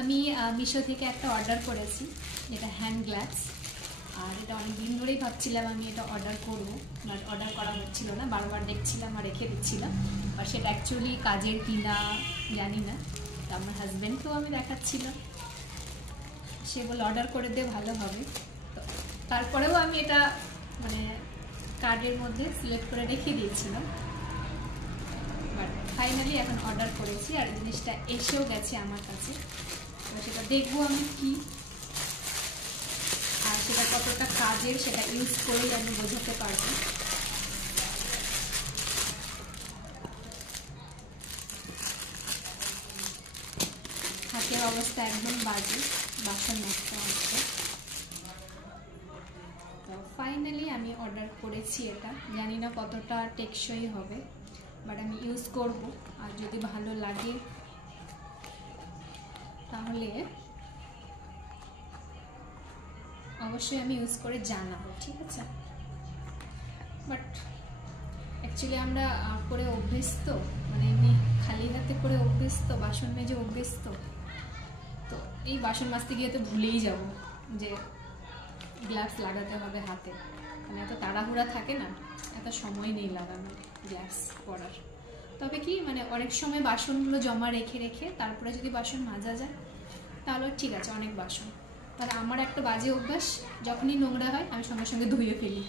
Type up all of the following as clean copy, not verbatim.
আমি মিশো থেকে একটা অর্ডার করেছি, যেটা হ্যান্ড গ্লাভস। আর এটা অনেক দিন ধরেই ভাবছিলাম আমি এটা অর্ডার করবো, বাট অর্ডার করা হচ্ছিল না, বারবার দেখছিলাম আর রেখে দিচ্ছিলাম। আর সেটা অ্যাকচুয়ালি কাজের কিনা জানি না, আমার হাজব্যান্ডকেও আমি দেখাচ্ছিলাম, সে বলে অর্ডার করে দিয়ে ভালো হবে। তো তারপরেও আমি এটা মানে কার্ডের মধ্যে সিলেক্ট করে রেখে দিয়েছিলাম, বাট ফাইনালি এখন অর্ডার করেছি আর জিনিসটা এসেও গেছে আমার কাছে। তো সেটা দেখবো আমি কি, আর সেটা কতটা কাজের সেটা ইউজ করেই আমি বোঝাতে পারবো। হাতের অবস্থা একদম বাজে, বাসন নষ্ট হচ্ছে। তো ফাইনালি আমি অর্ডার করেছি এটা, জানি না কতটা টেকসই হবে, বাট আমি ইউজ করব। আর যদি ভালো লাগে তাহলে অবশ্যই আমি ইউজ করে জানাবো, ঠিক আছে? বাট অ্যাকচুয়ালি আমরা করে অভ্যস্ত, মানে এমনি খালি হাতে করে অভ্যস্ত, বাসন মেজে অভ্যস্ত। তো এই বাসন মাজতে গিয়ে তো ভুলেই যাব যে গ্লাভস লাগাতে হবে হাতে, মানে এত তাড়াহুড়া থাকে না, এত সময় নেই লাগানো গ্লাভস পরার। তবে কি মানে অনেক সময় বাসনগুলো জমা রেখে রেখে তারপরে যদি বাসন মাজা যায় তাহলে ঠিক আছে, অনেক বাসন। তাহলে আমার একটা বাজে অভ্যাস, যখনই নোংরা হয় আমি সঙ্গে সঙ্গে ধুয়ে ফেলি।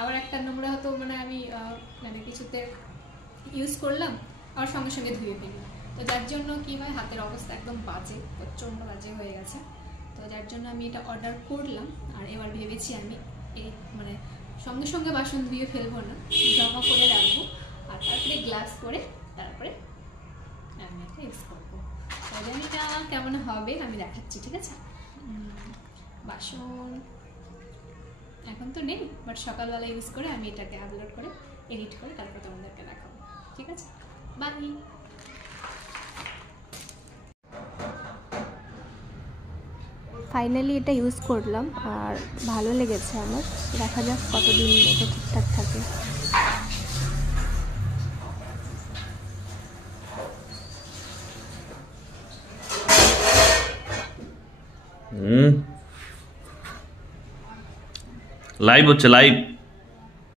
আবার একটা নোংরা হতো মানে আমি মানে কিছুতে ইউজ করলাম, আবার সঙ্গে সঙ্গে ধুয়ে ফেলি। তো যার জন্য কি হয়, হাতের অবস্থা একদম বাজে, প্রচণ্ড বাজে হয়ে গেছে। তো যার জন্য আমি এটা অর্ডার করলাম। আর এবার ভেবেছি আমি এই মানে সঙ্গে সঙ্গে বাসন ধুয়ে ফেলবো না, জমা করে রাখবো, আর তারপরে গ্লাভস পরে তারপরে আমি এটা ইউজ করবো। জানি না কেমন হবে, আমি দেখাচ্ছি, ঠিক আছে? বাসন এখন তো নেই, বাট সকালবেলা ইউজ করে আমি এটাকে আপলোড করে এডিট করে তারপর তোমাদেরকে দেখাবো, ঠিক আছে? বাই। ফাইনালি এটা ইউজ করলাম আর ভালো লেগেছে আমার। দেখা যাক কতদিন এটা ঠিকঠাক থাকে। লাইভ হচ্ছে, লাইভ।